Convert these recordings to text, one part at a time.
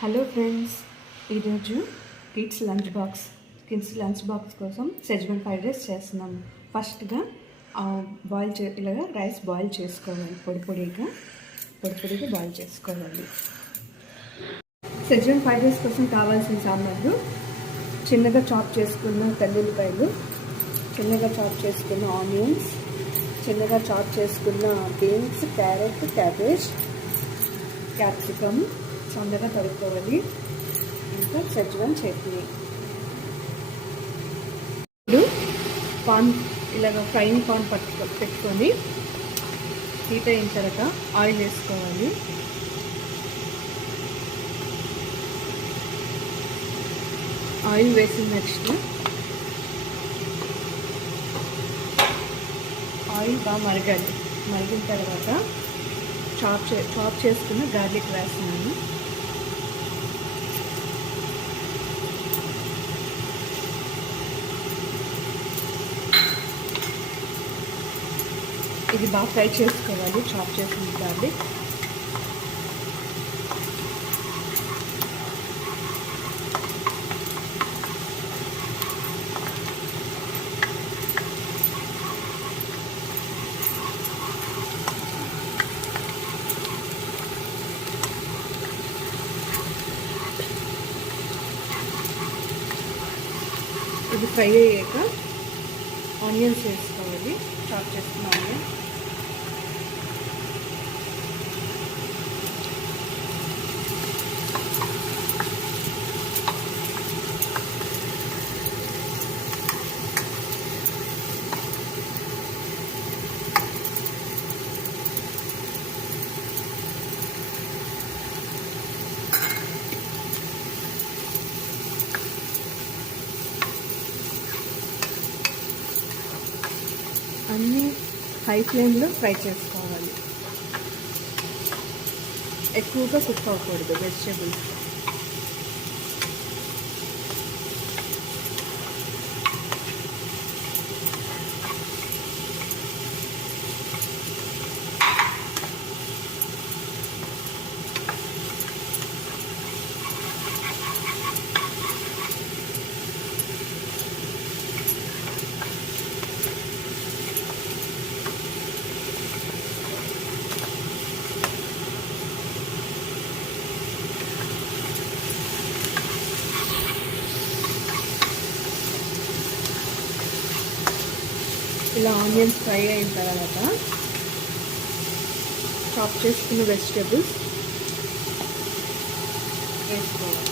Hello friends, ఈరోజు kids lunch box కోసం Schezwan fried rice చేస్తున్నాము. ఫస్ట్గా ఇలాగా రైస్ బాయిల్ చేసుకోవాలి. పొడిగా బాయిల్ చేసుకోవాలి. సెజ్వాన్ ఫ్రైడ్ రైస్ కోసం కావాల్సిన సామాన్లు: చిన్నగా చాప్ చేసుకున్న తెల్లుల్లిపాయలు, చిన్నగా చాప్ చేసుకున్న ఆనియన్స్, చిన్నగా చాప్ చేసుకున్న బీన్స్, క్యారెట్, క్యాబేజ్, క్యాప్సికమ్ సన్నగా తరుక్కోవాలి. ఇంకా సెజ్వాన్ చట్నీ. ఇప్పుడు పాన్ ఇలాగ ఫ్రైయింగ్ పాన్ పెట్టుకొని హీట్ అయిన తర్వాత ఆయిల్ వేసుకోవాలి. ఆయిల్ వేసిన నెక్స్ట్ ఆయిల్ బాగా మరిగిన తర్వాత చాప్ చేసుకున్న గార్లిక్ వేస్తున్నాను. ఇది బాగా ఫ్రై చేసుకోవాలి. చాప్ చేసిన గార్లిక్ ఇది ఫ్రై అయ్యాక ఆనియన్స్ వేసుకోవాలి. చాప్ చేసుకున్న ఆనియన్, అన్నీ హై ఫ్లేమ్లో ఫ్రై చేసుకోవాలి. ఎక్కువగా కుక్ అవ్వకూడదు వెజిటేబుల్స్. ఇలా ఆనియన్స్ ఫ్రై అయిన తర్వాత చాప్ చేసుకున్న వెజిటేబుల్స్ వేసుకోవాలి.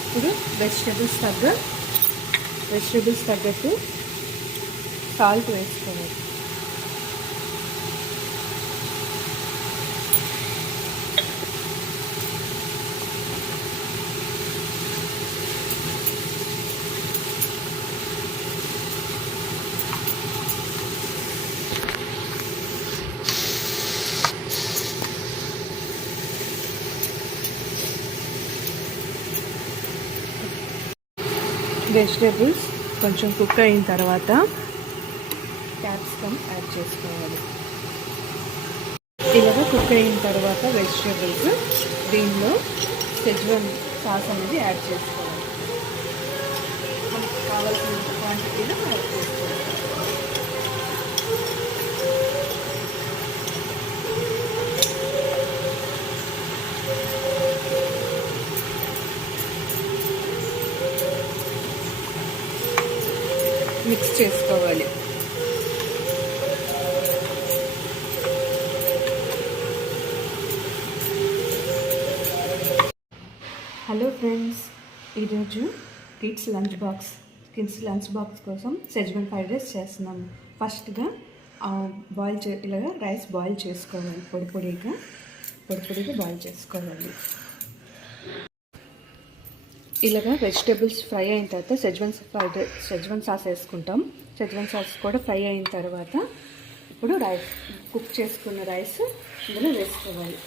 ఇప్పుడు వెజిటేబుల్స్ తగ్గట్టు సాల్ట్ వేసుకోవాలి. వెజిటేబుల్స్ కొంచెం కుక్ అయిన తర్వాత క్యాప్సికమ్ యాడ్ చేసుకోవాలి. ఇలాగా కుక్ అయిన తర్వాత వెజిటేబుల్స్ దీనిలో సెజ్వాన్ సాస్ అనేది యాడ్ చేసుకోవాలి. మనకు కావాల్సినంత క్వాంటిటీలో యాడ్ చేసుకోవాలి. మిక్స్ చేసుకోవాలి. హలో ఫ్రెండ్స్, ఈరోజు కిడ్స్ లంచ్ బాక్స్ కోసం సెజ్వాన్ ఫ్రైడ్ రైస్ చేస్తున్నాము. ఫస్ట్గా ఇలాగా రైస్ బాయిల్ చేసుకోవాలి, పొడి పొడిగా బాయిల్ చేసుకోవాలి. ఇలాగా వెజిటేబుల్స్ ఫ్రై అయిన తర్వాత సెజ్వన్ సాస్ వేసుకుంటాం. సెజ్వన్ సాస్ కూడా ఫ్రై అయిన తర్వాత ఇప్పుడు కుక్ చేసుకున్న రైస్ ఇందులో వేసుకోవాలి.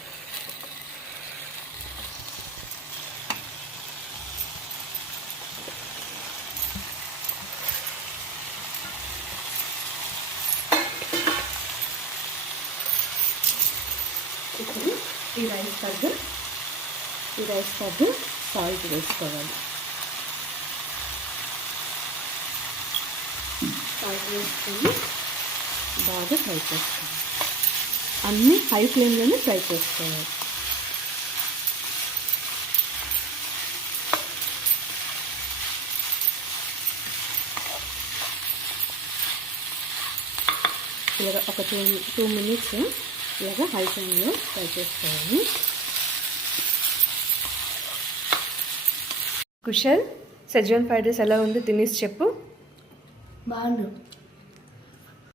ఇప్పుడు ఈ రైస్ తగ్గు సాల్ట్ వేసుకోవాలి. సాల్ట్ వేసుకొని బాగా ఫ్రై చేసుకోవాలి. అన్నీ హై ఫ్లేమ్లోనే ఫ్రై చేసుకోవాలి. ఇలాగ ఒక 2 మినిట్స్ ఇలాగ హై ఫ్లేమ్లో ఫ్రై చేసుకోవాలి. కుశల్, సెజ్వాన్ ఫ్రైడ్ రైస్ ఎలా ఉంది తినేసి చెప్పు. బాగుంది.